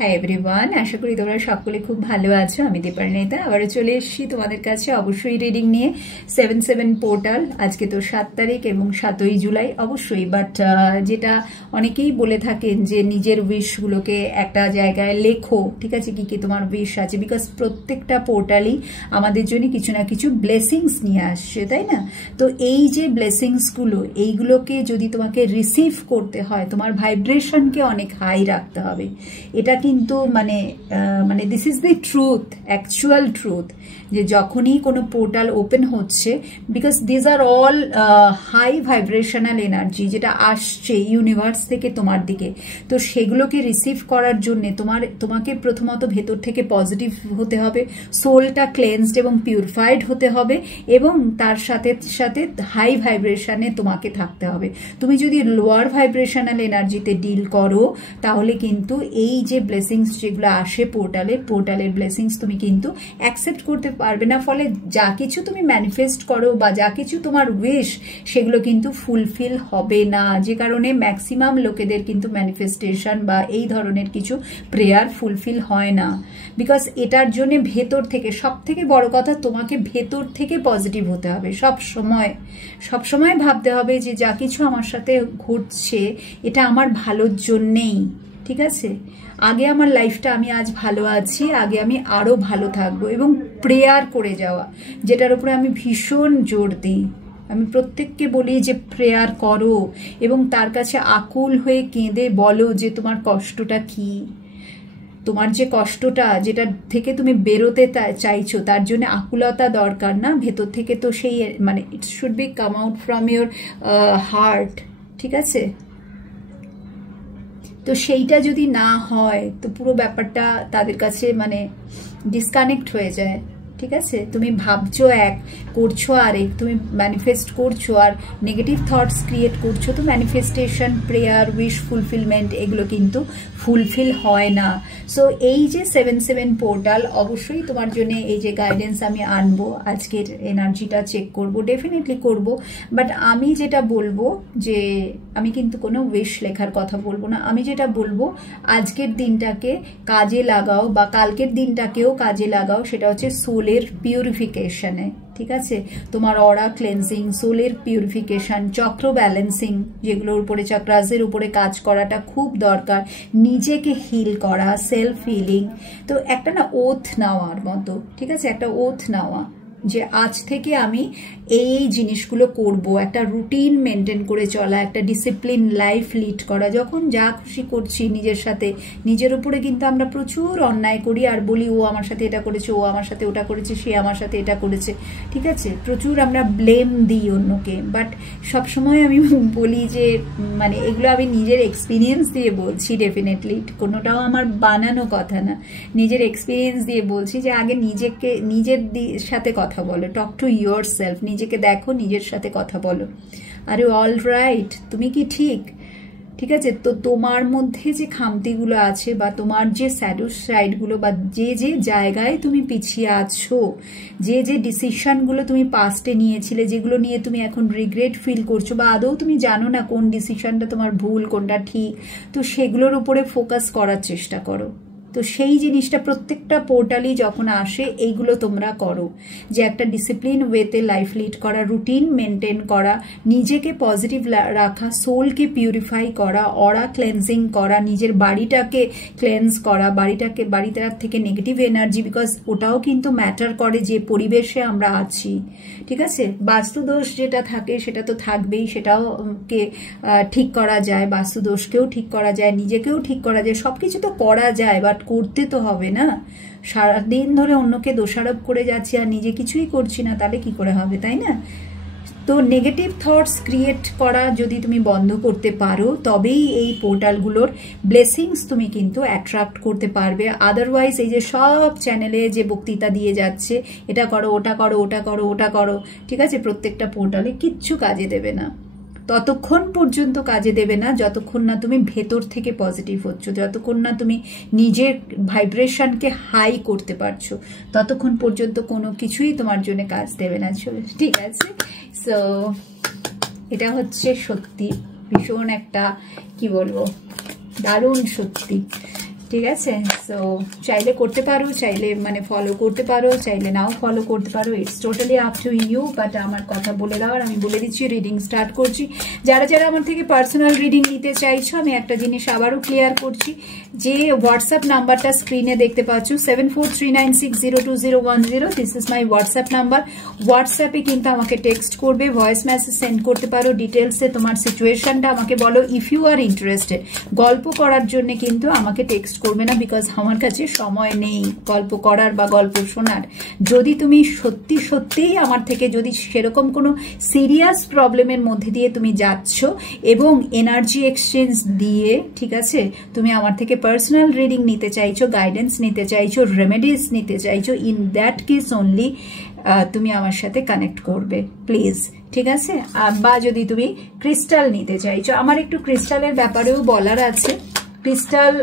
Hi everyone, আশা করি তোমরা সকলে খুব ভালো আছো। আমি দীপান্বিতা আবারও চলে এসেছি তোমাদের কাছে অবশ্যই রিডিং নিয়ে। 7/7 পোর্টাল, আজকে তো 7 তারিখ এবং 7ই জুলাই অবশ্যই। বাট যেটা অনেকেই বলে থাকেন যে নিজের উইশগুলোকে একটা জায়গায় লেখো, ঠিক আছে, কি কি তোমার উইশ আছে, বিকজ প্রত্যেকটা পোর্টালই আমাদের জন্য কিছু না কিছু ব্লেসিংস নিয়ে আসছে, তাই না? তো এই যে ব্লেসিংসগুলো, এইগুলোকে যদি তোমাকে রিসিভ করতে হয়, তোমার ভাইব্রেশনকে অনেক হাই রাখতে হবে। এটা কিন্তু মানে this is the truth, actual truth, যে যখনই কোনো পোর্টাল ওপেন হচ্ছে, because these are all high vibrational energy যেটা আসছে ইউনিভার্স থেকে তোমার দিকে। তো সেগুলোকে রিসিভ করার জন্য তোমাকে প্রথমত ভেতর থেকে পজিটিভ হতে হবে, সোলটা ক্লেন্সড এবং পিউরিফাইড হতে হবে, এবং তার সাথে সাথে হাই ভাইব্রেশনে তোমাকে থাকতে হবে। তুমি যদি লোয়ার ভাইব্রেশনাল এনার্জিতে ডিল করো, তাহলে কিন্তু এই যে ব্লেসিংস যেগুলো আসে পোর্টালের ব্লেসিংস তুমি কিন্তু অ্যাকসেপ্ট করতে পারবে না। ফলে যা কিছু তুমি ম্যানিফেস্ট করো বা যা কিছু তোমার উইশ, সেগুলো কিন্তু ফুলফিল হবে না। যে কারণে ম্যাক্সিমাম লোকেদের কিন্তু ম্যানিফেস্টেশন বা এই ধরনের কিছু প্রেয়ার ফুলফিল হয় না, বিকজ এটার জন্য ভেতর থেকে, সব থেকে বড় কথা, তোমাকে ভেতর থেকে পজিটিভ হতে হবে। সব সময় ভাবতে হবে যে যা কিছু আমার সাথে ঘটছে এটা আমার ভালোর জন্যেই, ঠিক আছে? আগে আমার লাইফটা, আমি আজ ভালো আছি, আগে আমি আরো ভালো থাকবো, এবং প্রেয়ার করে যাওয়া, যেটার উপরে আমি ভীষণ জোর দিই। আমি প্রত্যেককে বলি যে প্রেয়ার করো এবং তার কাছে আকুল হয়ে কেঁদে বলো যে তোমার কষ্টটা কি, তোমার যে কষ্টটা, যেটা থেকে তুমি বেরোতে চাইছো, তার জন্য আকুলতা দরকার না, ভেতর থেকে তো সেই it should be come out from your heart, ঠিক আছে? তো সেইটা যদি না হয়, তো পুরো ব্যাপারটা তাদের কাছে ডিসকানেক্ট হয়ে যায়, ঠিক আছে? তুমি ভাবছো এক, করছো আরেক, তুমি ম্যানিফেস্ট করছো আর নেগেটিভ থটস ক্রিয়েট করছো, তো ম্যানিফেস্টেশন, প্রেয়ার, উইশ ফুলফিলমেন্ট এগুলো কিন্তু ফুলফিল হয় না। সো এই যে 7/7 পোর্টাল, অবশ্যই তোমার জন্য এই যে গাইডেন্স আমি আনবো, আজকের এনার্জিটা চেক করব, ডেফিনেটলি করব। বাট আমি যেটা বলবো, যে আমি কিন্তু কোনো উইশ লেখার কথা বলবো না। আমি যেটা বলবো, আজকের দিনটাকে কাজে লাগাও বা কালকের দিনটাকেও কাজে লাগাও, সেটা হচ্ছে সোলের পিউরিফিকেশনে, ঠিক আছে? তোমার অরা ক্লেন্সিং, সোলের পিউরিফিকেশন, চক্র ব্যালেন্সিং, যেগুলোর উপরে চক্রাসের উপরে কাজ করাটা খুব দরকার, নিজেকে হিল করা, সেলফ হিলিং। তো একটা ওথ নেওয়ার মতো, ঠিক আছে? একটা ওথ নেওয়া যে আজ থেকে আমি এই জিনিসগুলো করব, একটা রুটিন মেনটেন করে চলা, একটা ডিসিপ্লিন লাইফ লিড করা। যখন যা খুশি করছি নিজের সাথে, নিজের উপরে কিন্তু আমরা প্রচুর অন্যায় করি আর বলি ও আমার সাথে এটা করেছে, ও আমার সাথে ওটা করেছে, সে আমার সাথে এটা করেছে, ঠিক আছে? প্রচুর আমরা ব্লেম দিই অন্যকে। বাট সবসময় আমি বলি যে এগুলো আমি নিজের এক্সপিরিয়েন্স দিয়ে বলছি, ডেফিনেটলি কোনোটাও আমার বানানো কথা না, নিজের এক্সপিরিয়েন্স দিয়ে বলছি যে আগে নিজের সাথে কথা বলো, টক টু ইয়োর সেলফ, নিজেকে দেখো, নিজের সাথে কথা বলো, আরে অল রাইট, তুমি কি ঠিক আছে? তো তোমার মধ্যে যে খামতিগুলো আছে বা তোমার যে স্যাডো সাইডগুলো বা যে জায়গায় তুমি পিছিয়ে আছো, যে ডিসিশনগুলো তুমি পাস্টে নিয়েছিলে, যেগুলো নিয়ে তুমি এখন রিগ্রেট ফিল করছো বা আদৌ তুমি জানো না কোন ডিসিশনটা তোমার ভুল, কোনটা ঠিক, তো সেগুলোর উপরে ফোকাস করার চেষ্টা করো। তো সেই জিনিসটা প্রত্যেকটা পোর্টালই যখন আসে, এইগুলো তোমরা করো, যে একটা ডিসিপ্লিন ওয়েতে লাইফ লিড করা, রুটিন মেনটেন করা, নিজেকে পজিটিভ রাখা, সোলকে পিউরিফাই করা, অরা ক্লেন্সিং করা, নিজের বাড়িটাকে ক্লেন্স করা, বাড়িটার থেকে নেগেটিভ এনার্জি, বিকজ ওটাও কিন্তু ম্যাটার করে যে পরিবেশে আমরা আছি, ঠিক আছে? বাস্তুদোষ যেটা থাকে সেটা তো থাকবেই, সেটাও ঠিক করা যায়, বাস্তুদোষকেও ঠিক করা যায়, নিজেকেও ঠিক করা যায়, সবকিছু তো করা যায়, বাট করতে তো হবে না। সারাদিন ধরে অন্যকে দোষারোপ করে যাচ্ছি আর নিজে কিছুই করছি না, তাহলে কি করে হবে, তাই না? তো নেগেটিভ থটস ক্রিয়েট করা যদি তুমি বন্ধ করতে পারো, তবেই এই পোর্টালগুলোর ব্লেসিংস তুমি কিন্তু অ্যাট্রাক্ট করতে পারবে। আদারওয়াইজ এই যে সব চ্যানেলে যে বক্তৃতা দিয়ে যাচ্ছে, এটা করো, ওটা করো, ওটা করো, ওটা করো, ঠিক আছে, প্রত্যেকটা পোর্টালে কিচ্ছু কাজে দেবে না। ততক্ষণ পর্যন্ত কাজে দেবে না যতক্ষণ না তুমি ভেতর থেকে পজিটিভ হচ্ছ, যতক্ষণ না তুমি নিজের ভাইব্রেশনকে হাই করতে পারছো, ততক্ষণ পর্যন্ত কোনো কিছুই তোমার জন্য কাজ দেবে না, ঠিক আছে? সো এটা হচ্ছে সত্যি ভীষণ একটা, কি বলবো, দারুণ সত্যি। ঠিক আছে। সো চাইলে করতে পারো, চাইলে মানে ফলো করতে পারো, চাইলে নাও ফলো করতে পারো, it's totally up to you. But আমার কথা বলে দেওয়ার, আমি বলে দিচ্ছি রিডিং স্টার্ট করছি। যারা যারা আমার থেকে পার্সোনাল রিডিং নিতে চাইছো, আমি একটা জিনিস আবারও ক্লিয়ার করছি, যে হোয়াটসঅ্যাপ নাম্বারটা স্ক্রিনে দেখতে পাচ্ছ 7439602010, this is my WhatsApp number. হোয়াটসঅ্যাপে কিন্তু আমাকে টেক্সট করবে, ভয়েস মেসেজ সেন্ড করতে পারো, ডিটেলসে তোমার সিচুয়েশনটা আমাকে বলো। ইফ ইউ আর ইন্টারেস্টেড, গল্প করার জন্য কিন্তু আমাকে টেক্সট করবে না, বিকজ আমার কাছে সময় নেই গল্প করার বা গল্প শোনার। যদি তুমি সত্যি সত্যিই আমার থেকে যদি সেরকম কোনো সিরিয়াস প্রবলেমের মধ্যে দিয়ে তুমি যাচ্ছ এবং এনার্জি এক্সচেঞ্জ দিয়ে, ঠিক আছে, তুমি আমার থেকে পার্সোনাল রিডিং নিতে চাইছো, গাইডেন্স নিতে চাইছো, রেমেডিস নিতে চাইছো, ইন দ্যাট কেস অনলি তুমি আমার সাথে কানেক্ট করবে প্লিজ, ঠিক আছে। বা যদি তুমি ক্রিস্টাল নিতে চাইছো, আমার একটু ক্রিস্টালের ব্যাপারেও বলার আছে। ক্রিস্টাল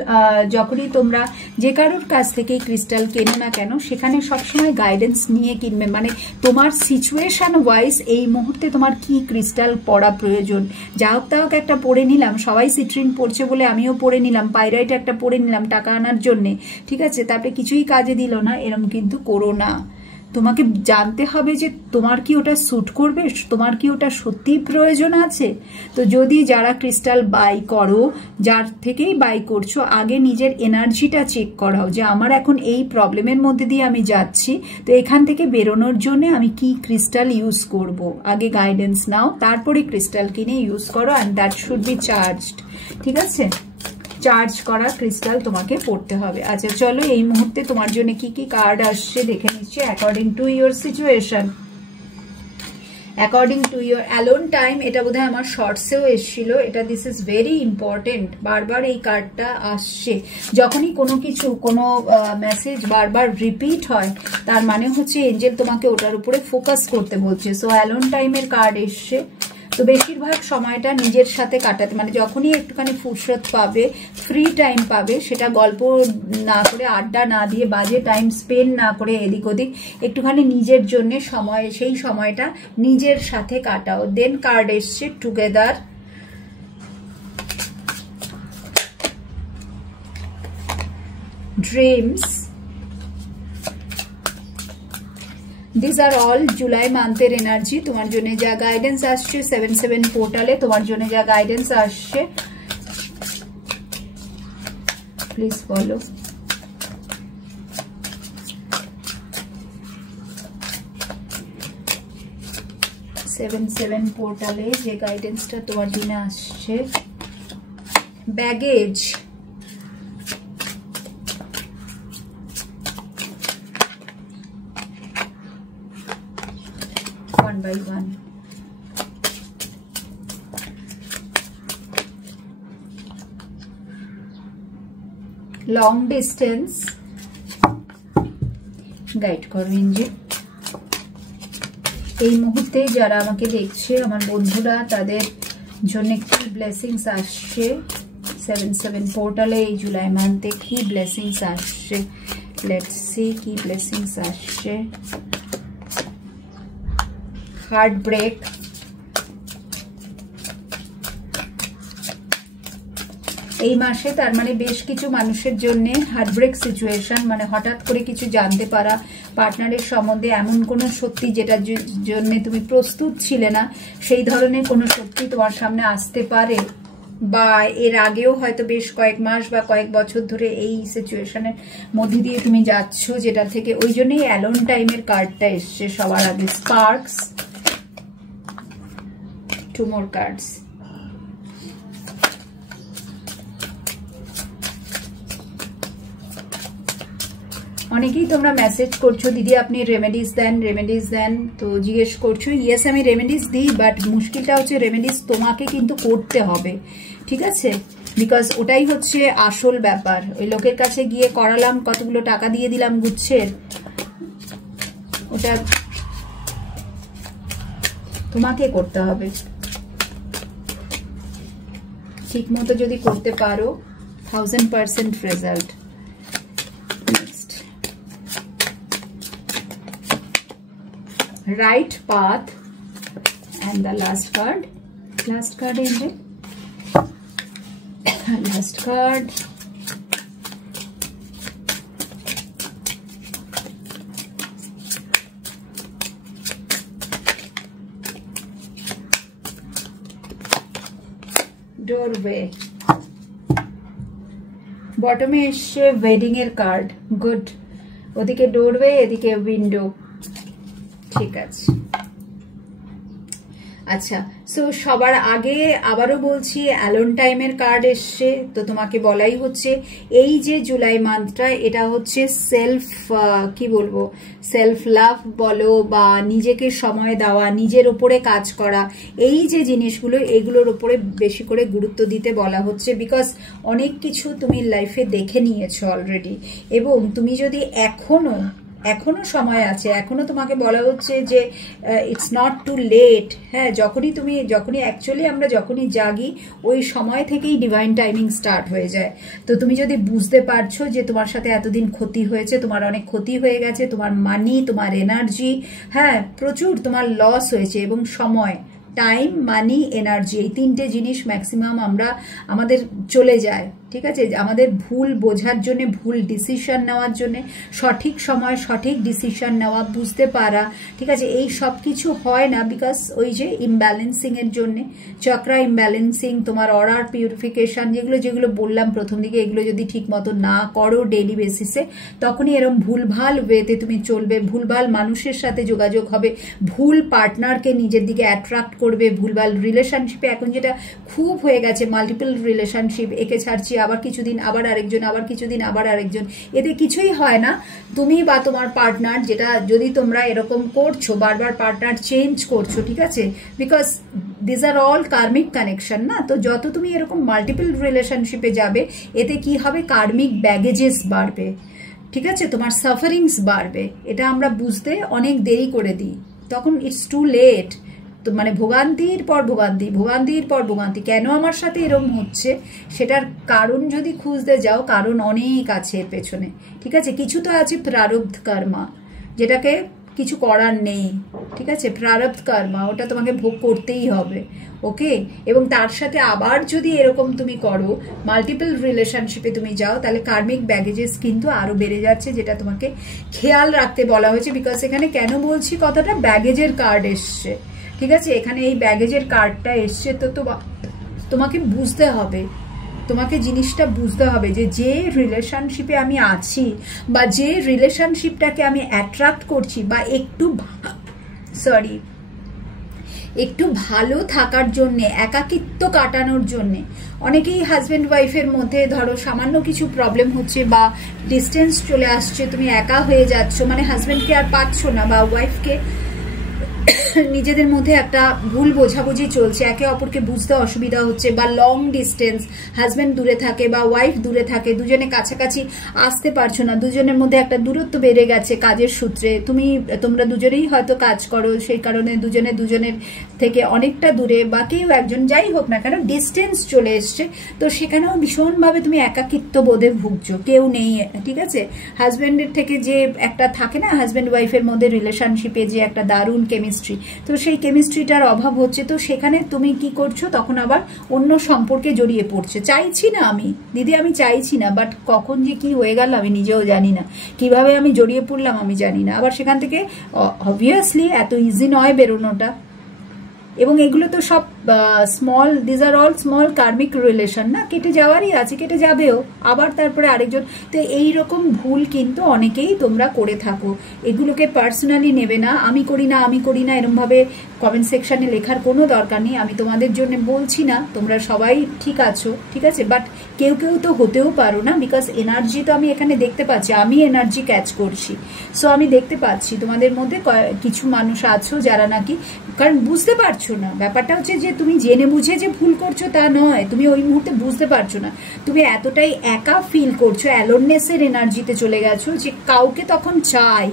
যখনই তোমরা যে কারোর কাছ থেকে ক্রিস্টাল কেনো না কেন, সেখানে সবসময় গাইডেন্স নিয়ে কিনবে, মানে তোমার সিচুয়েশন ওয়াইজ এই মুহূর্তে তোমার কি ক্রিস্টাল পড়া প্রয়োজন। যা হোক তা হোক একটা পড়ে নিলাম, সবাই সিট্রিন পড়ছে বলে আমিও পড়ে নিলাম, পাইরাইট একটা পড়ে নিলাম টাকা আনার জন্যে, ঠিক আছে, তারপরে কিছুই কাজে দিল না, এরম কিন্তু করো না। তোমাকে জানতে হবে যে তোমার কি ওটা স্যুট করবে, তোমার কি ওটা সত্যিই প্রয়োজন আছে। তো যদি যারা ক্রিস্টাল বাই করো, যার থেকেই বাই করছো, আগে নিজের এনার্জিটা চেক করাও যে আমার এখন এই প্রবলেমের মধ্যে দিয়ে আমি যাচ্ছি, তো এখান থেকে বেরোনোর জন্য আমি কি ক্রিস্টাল ইউজ করব। আগে গাইডেন্স নাও, তারপরে ক্রিস্টাল কিনে ইউজ করো, and that should be charged, ঠিক আছে। চার্জ করা ক্রিস্টাল তোমাকে পড়তে হবে। আচ্ছা চলো, এই মুহূর্তে তোমার জন্য কি কি কার্ড আসছে দেখে নিচ্ছি, according to your situation, according to your alone time. এটা বোধহয় আমার শর্টসেও এসেছিল, এটা দিস ইজ ভেরি ইম্পর্টেন্ট। বারবার এই কার্ডটা আসছে, যখনই কোনো কিছু, কোনো মেসেজ বারবার রিপিট হয়, তার মানে হচ্ছে এঞ্জেল তোমাকে ওটার উপরে ফোকাস করতে বলছে। সো অ্যালোন টাইমের কার্ড এসছে। তো বেশিরভাগ সময়টা নিজের সাথে কাটাতে, মানে যখনই একটুখানি ফুরসত পাবে, ফ্রি টাইম পাবে, সেটা গল্প না করে, আড্ডা না দিয়ে, বাজে টাইম স্পেন্ড না করে এদিক ওদিক, একটুখানি নিজের জন্য সময়, সেই সময়টা নিজের সাথে কাটাও। দেন কার্ড এসছে together, dreams. This are all July মান্থের এনার্জি। তোমার জন্য যা গাইডেন্স আসছে 77 পোর্টালে, তোমার জন্য যা গাইডেন্স আসছে প্লিজ বলো। সেভেন পোর্টালে যে গাইডেন্সটা তোমার জন্য আসছে, baggage, one by one, long distance, guide করো এঞ্জেল। এই মুহূর্তে যারা আমাকে দেখছে, আমার বন্ধুরা, তাদের জন্য কি ব্লেসিংস আসছে 77 পোর্টালে এই জুলাই মান্থে, কি ব্লেসিংস আসছে, লেটস সি কি ব্লেসিংস আসছে। হার্ট ব্রেক, এই মাসে তার মানে বেশ কিছু মানুষের জন্য হার্ট ব্রেক সিচুয়েশন, মানে হঠাৎ করে কিছু জানতে পারা পার্টনারের সম্বন্ধে, এমন কোনো সত্যি যেটার জন্য তুমি প্রস্তুত ছিলে না, সেই ধরনের কোনো সত্যি তোমার সামনে আসতে পারে, বা এর আগেও হয়তো বেশ কয়েক মাস বা কয়েক বছর ধরে এই সিচুয়েশনের মধ্যে দিয়ে তুমি যাচ্ছ, যেটা থেকে, ওই জন্যই অ্যালোন টাইমের কার্ডটা এসছে সবার আগে। স্পার্কস, two more cards, অনেকেই তোমরা মেসেজ করছো দিদি আপনি রেমেডিস দেন, তো জিজ্ঞেস করছো। ইয়েস আমি রেমেডিস দিই, বাট মুশকিলটা হচ্ছে রেমেডিস তোমাকে কিন্তু করতে হবে, ঠিক আছে, বিকজ ওটাই হচ্ছে আসল ব্যাপার। ওই লোকের কাছে গিয়ে করালাম, কতগুলো টাকা দিয়ে দিলাম গুচ্ছের, ওটা তোমাকে করতে হবে। ঠিক মতো যদি করতে পারো 1000% result. Next, right path, and the last card angel, last card, doorway, বটমে এসছে ওয়েডিং এর কার্ড, গুড। ওদিকে ডোরওয়ে, এদিকে উইন্ডো, ঠিক আছে। আচ্ছা, সো সবার আগে আবারও বলছি অ্যালোন টাইমের কার্ড এসছে, তো তোমাকে বলাই হচ্ছে এই যে জুলাই মান্থটা এটা হচ্ছে সেলফ, কি বলবো, সেলফ লাভ বলো বা নিজেকে সময় দেওয়া, নিজের ওপরে কাজ করা, এই যে জিনিসগুলো এগুলোর ওপরে বেশি করে গুরুত্ব দিতে বলা হচ্ছে। বিকজ অনেক কিছু তুমি লাইফে দেখে নিয়েছো অলরেডি, এবং তুমি যদি এখনো সময় আছে, এখনো তোমাকে বলা হচ্ছে যে ইটস নট টু লেট। হ্যাঁ, যখনই অ্যাকচুয়ালি আমরা যখনই জাগি ওই সময় থেকেই ডিভাইন টাইমিং স্টার্ট হয়ে যায়। তো তুমি যদি বুঝতে পারছো যে তোমার সাথে এতদিন ক্ষতি হয়েছে, তোমার অনেক ক্ষতি হয়ে গেছে, তোমার মানি, তোমার এনার্জি, হ্যাঁ প্রচুর তোমার লস হয়েছে, এবং সময়, টাইম, মানি, এনার্জি, এই তিনটে জিনিস ম্যাক্সিমাম আমাদের চলে যায়। ঠিক আছে, আমাদের ভুল বোঝার জন্য, ভুল ডিসিশন নেওয়ার জন্য, সঠিক সময় সঠিক ডিসিশন নেওয়া, বুঝতে পারা, ঠিক আছে, এই সব কিছু হয় না বিকজ ওই যে ইমব্যালেন্সিং এর জন্য, চক্রা ইমব্যালেন্সিং, তোমার অরার পিউরিফিকেশন, যেগুলো বললাম প্রথম দিকে, এগুলো যদি ঠিক মতো না করো ডেইলি বেসিসে, তখনই এরকম ভুলভাল ওয়েতে তুমি চলবে, ভুলভাল মানুষের সাথে যোগাযোগ হবে, ভুল পার্টনারকে নিজের দিকে অ্যাট্রাক্ট করবে, ভুলভাল রিলেশনশিপে এখন যেটা খুব হয়ে গেছে, মাল্টিপল রিলেশনশিপ, একে ছাড়ছি আবার কিছুদিন আবার আরেকজন, আবার কিছুদিন আবার আরেকজন, এতে কিছুই হয় না। তুমি বা তোমার পার্টনার, যেটা যদি তোমরা এরকম করছো, বারবার পার্টনার চেঞ্জ করছো, ঠিক আছে, because this are all karmic connection না। তো যত তুমি এরকম মাল্টিপল রিলেশনশিপে যাবে, এতে কি হবে, কার্মিক ব্যাগেজেস বাড়বে, ঠিক আছে, তোমার সাফারিংস বাড়বে। এটা আমরা বুঝতে অনেক দেরি করে দিই, তখন ইটস টু লেট। তো মানে ভোগান্তির পর ভোগান্তি, ভোগান্তির পর ভোগান্তি, কেন আমার সাথে এরকম হচ্ছে সেটার কারণ যদি খুঁজতে যাও, কারণ অনেক আছে এর পেছনে, ঠিক আছে। কিছু তো আছে প্রারব্ধ কর্মা, যেটাকে কিছু করার নেই, ঠিক আছে, প্রারব্ধ কর্মা, ওটা তোমাকে ভোগ করতেই হবে, ওকে। এবং তার সাথে আবার যদি এরকম তুমি করো, মাল্টিপল রিলেশনশিপে তুমি যাও, তাহলে কার্মিক ব্যাগেজেস কিন্তু আরো বেড়ে যাচ্ছে, যেটা তোমাকে খেয়াল রাখতে বলা হয়েছে। বিকজ এখানে কেন বলছি কথাটা, ব্যাগেজের কার্ড এসছে, ঠিক আছে, এখানে এই ব্যাগেজের কার্ডটা এসছে, তো তোমাকে বুঝতে হবে, তোমাকে জিনিসটা বুঝতে হবে যে রিলেশনশিপে আমি আছি বা যে রিলেশনশিপটাকে আমি অ্যাট্রাক্ট করছি, বা একটু ভালো থাকার জন্যে, একাকিত্ব কাটানোর জন্যে, অনেকেই হাজব্যান্ড ওয়াইফের মধ্যে ধরো সামান্য কিছু প্রবলেম হচ্ছে বা ডিস্টেন্স চলে আসছে, তুমি একা হয়ে যাচ্ছ, মানে হাজব্যান্ডকে আর পাচ্ছ না, বা ওয়াইফকে নিজেদের মধ্যে একটা ভুল বোঝাবুঝি চলছে, একে অপরকে বুঝতে অসুবিধা হচ্ছে, বা লং ডিস্টেন্স, হাজব্যান্ড দূরে থাকে বা ওয়াইফ দূরে থাকে, দুজনে কাছাকাছি আসতে পারছো না, দুজনের মধ্যে একটা দূরত্ব বেড়ে গেছে কাজের সূত্রে, তোমরা দুজনেই হয়তো কাজ করো, সেই কারণে দুজনের থেকে অনেকটা দূরে, বা কেউ একজন, যাই হোক না কেন, ডিস্টেন্স চলে এসছে, তো সেখানেও ভীষণভাবে তুমি একাকিত্ব বোধে ভুগছো, কেউ নেই, ঠিক আছে। হাজব্যান্ডের থেকে যে একটা থাকে না, হাজব্যান্ড ওয়াইফের মধ্যে রিলেশনশিপে যে একটা দারুণ কেমিস্ট্রি, তো সেই কেমিস্ট্রিটার অভাব হচ্ছে, তো সেখানে তুমি কি করছো, তখন আবার অন্য সম্পর্কে জড়িয়ে পড়ছে। চাইছি না আমি দিদি, আমি চাইছি না, বাট কখন যে কি হয়ে গেল আমি নিজেও জানি না, কিভাবে আমি জড়িয়ে পড়লাম আমি জানি না, আবার সেখান থেকে অবভিয়াসলি এত ইজি নয় বেরোনোটা। এবং এগুলো তো সব this are all small karmic relation না, কেটে যাওয়ারই আছে, কেটে যাবেও, আবার তারপরে আরেকজন। তো এইরকম ভুল কিন্তু অনেকেই তোমরা করে থাকো, এগুলোকে পার্সোনালি নেবে না, আমি করি না এরমভাবে কমেন্ট সেকশনে লেখার কোনো দরকার নেই, আমি তোমাদের জন্য বলছি না, তোমরা সবাই ঠিক আছো, ঠিক আছে, বাট কেউ তো হতেও পারো না, বিকজ এনার্জি তো আমি এখানে দেখতে পাচ্ছি, আমি এনার্জি ক্যাচ করছি, সো আমি দেখতে পাচ্ছি তোমাদের মধ্যে কিছু মানুষ আছো যারা নাকি, কারণ বুঝতে পারছো না, ব্যাপারটা হচ্ছে যে তুমি জেনে বুঝে যে ভুল করছো তা নয়, তুমি ওই মুহূর্তে বুঝতে পারছো না, তুমি এতটাই একা ফিল করছো, অ্যালোননেসের এনার্জিতে চলে গেছো, যে কাউকে তখন চাই,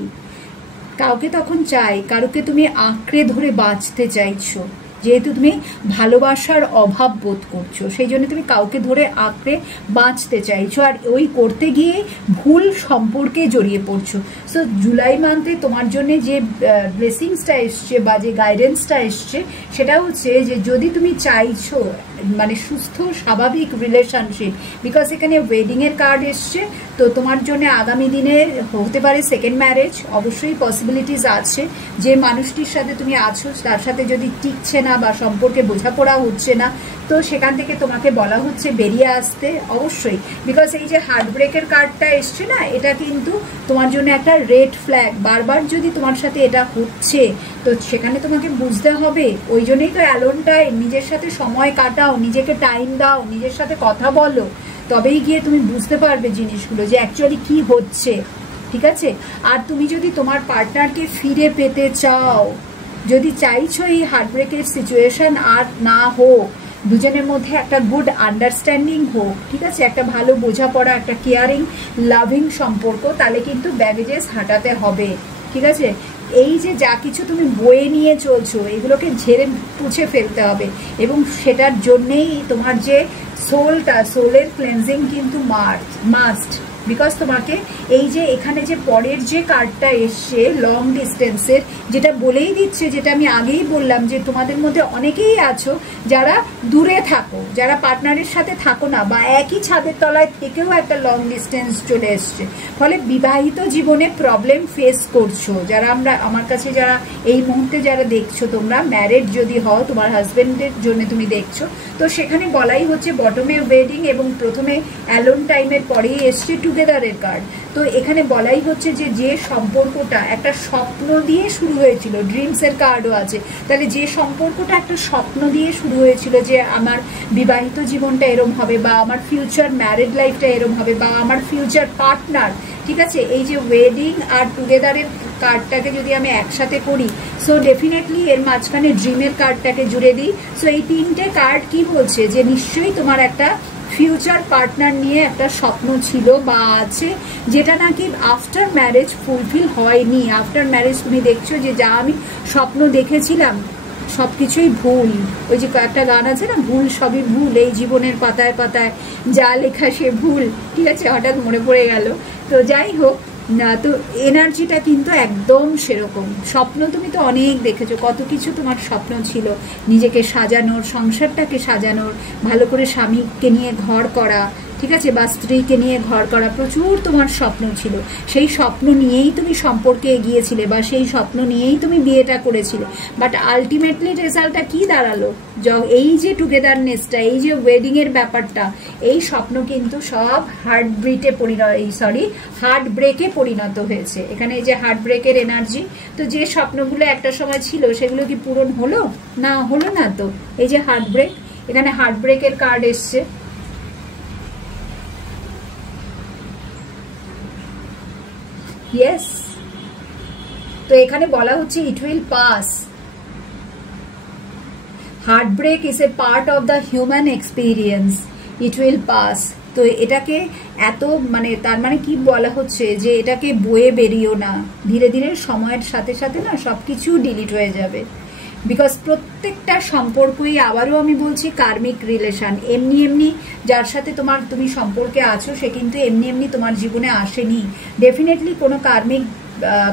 কারোকে তুমি আঁকড়ে ধরে বাঁচতে চাইছো, যেহেতু তুমি ভালোবাসার অভাব বোধ করছো, সেই জন্য তুমি কাউকে ধরে আঁকড়ে বাঁচতে চাইছো, আর ওই করতে গিয়ে ভুল সম্পর্কে জড়িয়ে পড়ছো। সো জুলাই মান্থে তোমার জন্য যে ব্লেসিংসটা এসছে বা যে গাইডেন্সটা এসছে, সেটা হচ্ছে যে যদি তুমি চাইছো মানে সুস্থ স্বাভাবিক রিলেশনশিপ, বিকজ এখানে ওয়েডিং এর কার্ড এসছে, তো তোমার জন্য আগামী দিনে হতে পারে সেকেন্ড ম্যারেজ, অবশ্যই পসিবিলিটিস আছে, যে মানুষটির সাথে তুমি আছো তার সাথে যদি টিকছে না বা সম্পর্কে বোঝাপড়া হচ্ছে না, তো সেখান থেকে তোমাকে বলা হচ্ছে বেরিয়ে আসতে অবশ্যই, বিকজ এই যে হার্ট ব্রেকের কার্ডটা এসছে না, এটা কিন্তু তোমার জন্য একটা রেড ফ্ল্যাগ। বারবার যদি তোমার সাথে এটা হচ্ছে তো সেখানে তোমাকে বুঝতে হবে। ওই জন্যই তো অ্যালোন টাইম, নিজের সাথে সময় কাটাও, নিজেকে টাইম দাও, নিজের সাথে কথা বলো, তবেই গিয়ে তুমি বুঝতে পারবে জিনিসগুলো যে অ্যাকচুয়ালি কি হচ্ছে, ঠিক আছে। আর তুমি যদি তোমার পার্টনারকে ফিরে পেতে চাও, যদি চাইছো এই হার্টব্রেকের সিচুয়েশন আর না হোক, দুজনের মধ্যে একটা গুড আন্ডারস্ট্যান্ডিং হোক, ঠিক আছে, একটা ভালো বোঝাপড়া, একটা কেয়ারিং লাভিং সম্পর্ক, তাহলে কিন্তু ব্যাগেজেস হাঁটাতে হবে, ঠিক আছে। এই যে যা কিছু তুমি বয়ে নিয়ে চলছো এগুলোকে ঝেড়ে পুছে ফেলতে হবে, এবং সেটার জন্যেই তোমার যে সোলের ক্লেন্সিং কিন্তু মাস্ট, বিকজ তোমাকে এই যে এখানে যে পরের যে কার্ডটা এসছে লং ডিস্টেন্সের, যেটা বলেই দিচ্ছে, যেটা আমি আগেই বললাম যে তোমাদের মধ্যে অনেকেই আছো যারা দূরে থাকো, যারা পার্টনারের সাথে থাকো না, বা একই ছাদের তলায় থেকেও একটা লং ডিস্টেন্স চলে এসছে, ফলে বিবাহিত জীবনে প্রবলেম ফেস করছো। যারা আমার কাছে যারা এই মুহূর্তে যারা দেখছো, তোমরা ম্যারেড যদি হও, তোমার হাজবেন্ডের জন্য তুমি দেখছো, তো সেখানে বলাই হচ্ছে বটমে ওয়েডিং এবং প্রথমে অ্যালোন টাইমের পরেই এসছে টুগেদারের কার্ড। তো এখানে বলাই হচ্ছে যে সম্পর্কটা একটা স্বপ্ন দিয়ে শুরু হয়েছিল, ড্রিমসের কার্ডও আছে, তাহলে যে সম্পর্কটা একটা স্বপ্ন দিয়ে শুরু হয়েছিল যে আমার বিবাহিত জীবনটা এরম হবে, বা আমার ফিউচার ম্যারিড লাইফটা এরম হবে, বা আমার ফিউচার পার্টনার, ঠিক আছে, এই যে ওয়েডিং আর টুগেদারের কার্ডটাকে যদি আমি একসাথে করি, সো ডেফিনেটলি এর মাঝখানে ড্রিমের কার্ডটাকে জুড়ে দিই। সো এই তিনটে কার্ড কি বলছে যে নিশ্চয়ই তোমার একটা ফিউচার পার্টনার নিয়ে একটা স্বপ্ন ছিল বা আছে, যেটা নাকি আফটার ম্যারেজ ফুলফিল হয়নি। আফটার ম্যারেজ তুমি দেখছো যে যা আমি স্বপ্ন দেখেছিলাম সব কিছুই ভুল। ওই যে কয়েকটা গান আছে না, ভুল সবই ভুল, এই জীবনের পাতায় পাতায় যা লেখা সে ভুল, ঠিক আছে, হঠাৎ মনে পড়ে গেল। তো যাই হোক না, তো এনার্জিটা কিন্তু একদম সেরকম। স্বপ্ন তুমি তো অনেক দেখেছো, কত কিছু তোমার স্বপ্ন ছিল, নিজেকে সাজানোর, সংসারটাকে সাজানোর, ভালো করে স্বামীকে নিয়ে ঘর করা, ঠিক আছে, বা স্ত্রীকে নিয়ে ঘর করা, প্রচুর তোমার স্বপ্ন ছিল। সেই স্বপ্ন নিয়েই তুমি সম্পর্কে এগিয়েছিলে, বা সেই স্বপ্ন নিয়েই তুমি বিয়েটা করেছিলে। বাট আলটিমেটলি রেজাল্টটা কি দাঁড়ালো? এই যে টুগেদারনেসটা, এই যে ওয়েডিংয়ের ব্যাপারটা, এই স্বপ্ন কিন্তু সব হার্ট ব্রেকে পরিণত হয়েছে। এখানে এই যে হার্ট ব্রেকের এনার্জি, তো যে স্বপ্নগুলো একটা সময় ছিল সেগুলো কি পূরণ হলো? না, হলো না। তো এই যে হার্ট ব্রেক, এখানে হার্ট ব্রেকের কার্ড এসছে। ইয়েস, তো এখানে বলা হচ্ছে it will pass. Heartbreak is a part of the human experience, it will pass. তো এটাকে এত তার মানে কি বলা হচ্ছে যে এটাকে বয়ে বেরিয়েও না, ধীরে ধীরে সময়ের সাথে সাথে না সব কিছু ডিলিট হয়ে যাবে। বিকজ প্রত্যেকটা সম্পর্কই, আবারও আমি বলছি, কার্মিক রিলেশন। এমনি এমনি যার সাথে তুমি সম্পর্কে আছো সে কিন্তু এমনি এমনি তোমার জীবনে আসেনি, ডেফিনেটলি কোনো কার্মিক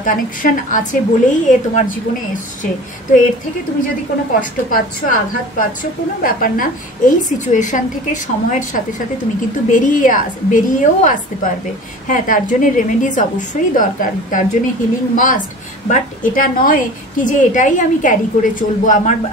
কানেকশন আছে বলেই এ তোমার জীবনে এসছে। তো এর থেকে তুমি যদি কোনো কষ্ট পাচ্ছ, আঘাত পাচ্ছ, কোনো ব্যাপার না, এই সিচুয়েশন থেকে সময়ের সাথে সাথে তুমি কিন্তু বেরিয়েও আসতে পারবে। হ্যাঁ, তার জন্য রেমেডিস অবশ্যই দরকার, তার জন্য হিলিং মাস্ট। বাট এটা নয় কি যে এটাই আমি ক্যারি করে চলবো,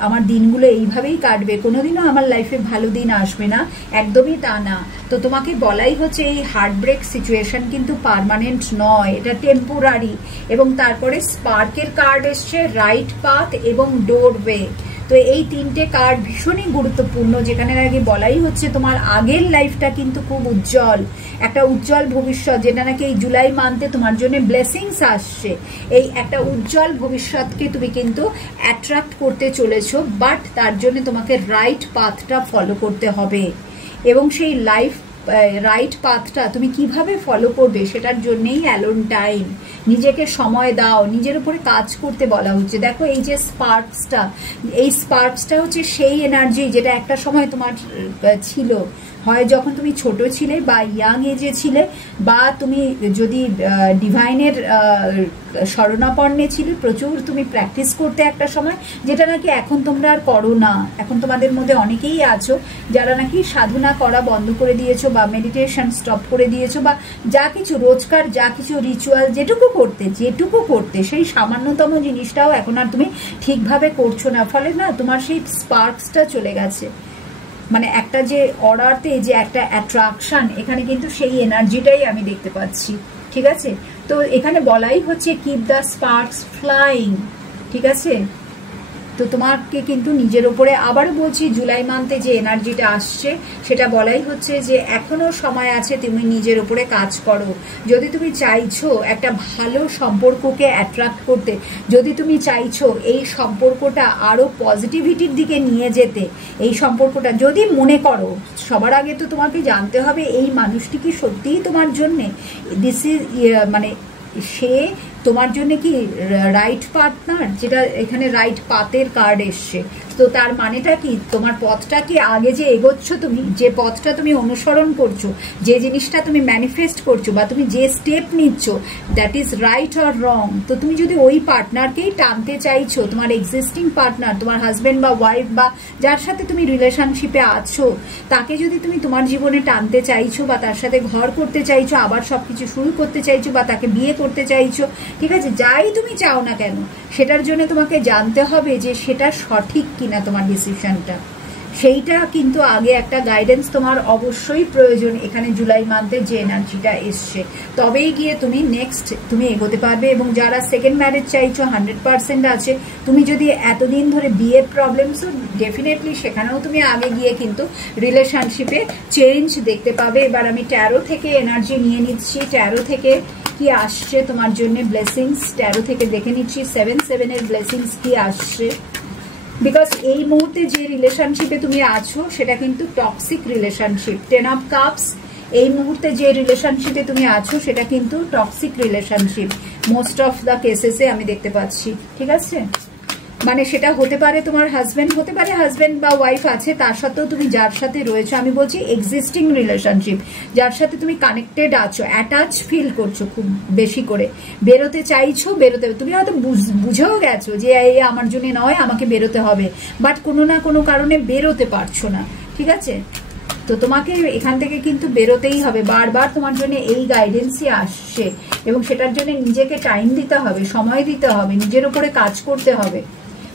আমার দিনগুলো এইভাবেই কাটবে, কোনোদিনও আমার লাইফে ভালো দিন আসবে না, একদমই তা না। তো তোমাকে বলাই হচ্ছে এই হার্টব্রেক সিচুয়েশন কিন্তু পার্মানেন্ট নয়, এটা টেম্পোরারি। এবং তারপরে স্পার্কের কার্ড এসছে, রাইট পাথ এবং ডোরওয়ে। তো এই তিনটে কার্ড ভীষণই গুরুত্বপূর্ণ, যেখানে নাকি বলাই হচ্ছে তোমার আগের লাইফটা কিন্তু খুব উজ্জ্বল, একটা উজ্জ্বল ভবিষ্যৎ, যেটা নাকি এই জুলাই মান্থে তোমার জন্য ব্লেসিংস আসছে। এই একটা উজ্জ্বল ভবিষ্যৎকে তুমি কিন্তু অ্যাট্রাক্ট করতে চলেছো, বাট তার জন্য তোমাকে রাইট পাথটা ফলো করতে হবে। এবং সেই রাইট পাথটা তুমি কিভাবে ফলো করবে সেটার জন্যেই অ্যালোন টাইম। নিজেকে সময় দাও, নিজের উপরে কাজ করতে বলা হচ্ছে। দেখো এই যে স্পার্কসটা হচ্ছে সেই এনার্জি যেটা একটা সময় তোমার ছিল, হয় যখন তুমি ছোট ছিলে বা ইয়াং এজে ছিলে, বা তুমি যদি ডিভাইনের শরণাপন্নে ছিলে, প্রচুর তুমি প্র্যাকটিস করতে একটা সময়, যেটা নাকি এখন তোমরা আর করো না। এখন তোমাদের মধ্যে অনেকেই আছো যারা নাকি সাধনা করা বন্ধ করে দিয়েছো, বা মেডিটেশন স্টপ করে দিয়েছো, বা যা কিছু রোজকার যা কিছু রিচুয়াল যেটুকু করতে সেই সামান্যতম জিনিসটাও এখন আর তুমি ঠিকভাবে করছো না, ফলে না তোমার সেই স্পার্কসটা চলে গেছে। মানে একটা যে অর্ডারতে যে একটা অ্যাট্রাকশন, এখানে কিন্তু সেই এনার্জিটাই আমি দেখতে পাচ্ছি। ঠিক আছে, তো এখানে বলাই হচ্ছে কিপ দ্য স্পার্কস ফ্লাইং। ঠিক আছে, তো তোমাকে কিন্তু নিজের ওপরে আবারও বলছি, জুলাই মান্থে যে এনার্জিটা আসছে সেটা বলাই হচ্ছে যে এখনো সময় আছে, তুমি নিজের ওপরে কাজ করো। যদি তুমি চাইছো একটা ভালো সম্পর্ককে অ্যাট্রাক্ট করতে, যদি তুমি চাইছো এই সম্পর্কটা আরো পজিটিভিটির দিকে নিয়ে যেতে, এই সম্পর্কটা যদি মনে করো, সবার আগে তো তোমাকে জানতে হবে এই মানুষটি কি সত্যিই তোমার জন্যে, দিস ইজ মানে সে তোমার জন্য কি রাইট পার্টনার, যেটা এখানে রাইট পাথের কার্ড এসছে। তো তার মানেটা কি, তোমার পথটা কি আগে যে এগোচ্ছ, তুমি যে পথটা তুমি অনুসরণ করছো, যে জিনিসটা তুমি ম্যানিফেস্ট করছো, বা তুমি যে স্টেপ নিচ্ছ, that is right or wrong. তো তুমি যদি ওই পার্টনারকেই টানতে চাইছো, তোমার এক্সিস্টিং পার্টনার, তোমার হাজব্যান্ড বা ওয়াইফ বা যার সাথে তুমি রিলেশনশিপে আছো, তাকে যদি তুমি তোমার জীবনে টানতে চাইছো, বা তার সাথে ঘর করতে চাইছো, আবার সবকিছু শুরু করতে চাইছো, বা তাকে বিয়ে করতে চাইছো, ঠিক আছে, যাই তুমি চাও না কেন, সেটার জন্য তোমাকে জানতে হবে যে সেটা সঠিক কিনা তোমার ডিসিশনটা। সেইটা কিন্তু আগে একটা গাইডেন্স তোমার অবশ্যই প্রয়োজন এখানে জুলাই মান্থে যে এনার্জিটা এসছে, তবেই গিয়ে তুমি নেক্সট তুমি এগোতে পারবে। এবং যারা সেকেন্ড ম্যারেজ চাইছো 100% আছে। তুমি যদি এতদিন ধরে বিয়ের প্রবলেমসও, ডেফিনেটলি সেখানেও তুমি আগে গিয়ে কিন্তু রিলেশনশিপে চেঞ্জ দেখতে পাবে। এবার আমি ট্যারো থেকে এনার্জি নিয়ে নিচ্ছি, ট্যারো থেকে কি আসছে তোমার জন্য ব্লেসিংস, ট্যারো থেকে দেখে নিচ্ছি 7/7 ব্লেসিংস কি আসছে। বিকজ এই মুহূর্তে যে রিলেশনশিপে তুমি আছো সেটা কিন্তু টক্সিক রিলেশনশিপ। 10 অফ কাপস, এই মুহূর্তে যে রিলেশনশিপে তুমি আছো সেটা কিন্তু toxic relationship most of the কেসেসে আমি দেখতে পাচ্ছি। ঠিক আছে, মানে সেটা হতে পারে তোমার হাজব্যান্ড, হতে পারে হাজব্যান্ড বা ওয়াইফ আছে, তার সাথেও তুমি যার সাথে রয়েছো, আমি বলছি এক্সিস্টিং রিলেশনশিপ, যার সাথে তুমি কানেক্টেড আছো, অ্যাটাচ ফিল করছো খুব বেশি করে, বেরোতে চাইছো, বেরোতে তুমি হয়তো বুঝেও গেছো যে এই আমার জন্য নয়, আমাকে বেরোতে হবে, বাট কোনো না কোনো কারণে বেরোতে পারছো না। ঠিক আছে, তো তোমাকে এখান থেকে কিন্তু বেরোতেই হবে, বারবার তোমার জন্য এই গাইডেন্সই আসছে, এবং সেটার জন্য নিজেকে টাইম দিতে হবে, সময় দিতে হবে, নিজের উপরে কাজ করতে হবে।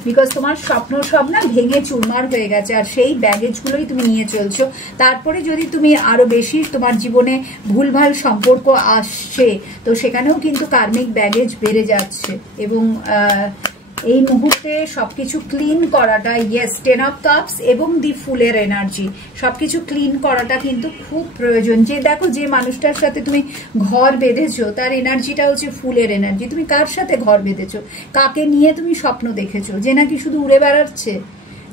বিকজ তোমার স্বপ্ন সব না ভেঙে চুরমার হয়ে গেছে, আর সেই ব্যাগেজগুলোই তুমি নিয়ে চলছো। তারপরে যদি তুমি আরো বেশি তোমার জীবনে ভুলভাল সম্পর্ক আসছে, তো সেখানেও কিন্তু কার্মিক ব্যাগেজ বেড়ে যাচ্ছে। এবং এই মুহূর্তে সবকিছু ক্লিন করাটা, ইয়েস 10 অফ কাপস এবং দি ফুলের এনার্জি, সবকিছু ক্লিন করাটা কিন্তু খুব প্রয়োজন। যে দেখো যে মানুষটার সাথে তুমি ঘর বেঁধেছো, তার এনার্জিটা হচ্ছে ফুলের এনার্জি। তুমি কার সাথে ঘর বেঁধেছো, কাকে নিয়ে তুমি স্বপ্ন দেখেছো, যে নাকি শুধু উড়ে বেড়াচ্ছে,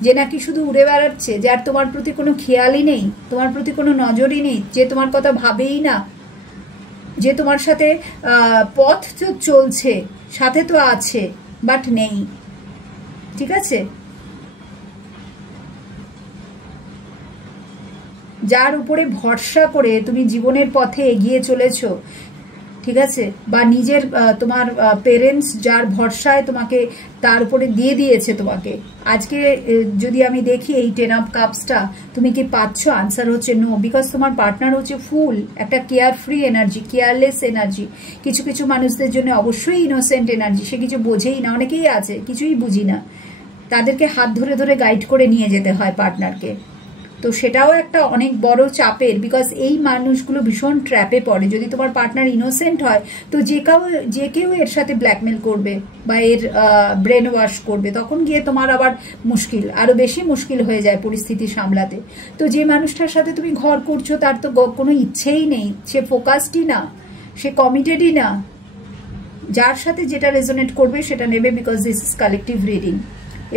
যে নাকি শুধু উড়ে বেড়াচ্ছে, যার তোমার প্রতি কোনো খেয়ালই নেই, তোমার প্রতি কোনো নজরই নেই, যে তোমার কথা ভাবেই না, যে তোমার সাথে পথ চলছে, সাথে তো আছে বাট নেই। ঠিক আছে, যার উপরে ভরসা করে তুমি জীবনের পথে এগিয়ে চলেছো, ঠিক আছে, বা নিজের তোমার পেরেন্টস যার ভরসায় তোমাকে তার উপরে দিয়ে দিয়েছে তোমাকে, আজকে যদি আমি দেখি এই 10 অফ কাপসটা, তুমি কি পাচ্ছ? আনসার হচ্ছে নো, বিকজ তোমার পার্টনার হচ্ছে ফুল, একটা care free energy, careless energy. কিছু কিছু মানুষদের জন্য অবশ্যই ইনোসেন্ট এনার্জি, সে কিছু বোঝেই না, অনেকেই আছে কিছুই বুঝি না, তাদেরকে হাত ধরে ধরে গাইড করে নিয়ে যেতে হয় পার্টনারকে। তো সেটাও একটা অনেক বড় চাপের, বিকজ এই মানুষগুলো ভীষণ ট্র্যাপে পড়ে। যদি তোমার পার্টনার ইনোসেন্ট হয়, তো যে কেউ এর সাথে ব্ল্যাকমেল করবে বা এর ব্রেন ওয়াশ করবে, তখন গিয়ে তোমার আবার মুশকিল, আরো বেশি মুশকিল হয়ে যায় পরিস্থিতি সামলাতে। তো যে মানুষটার সাথে তুমি ঘর করছো, তার তো কোনো ইচ্ছেই নেই, সে ফোকাসডই না, সে কমিটেডই না, যার সাথে যেটা রেজোনেট করবে সেটা নেবে, because this is collective reading.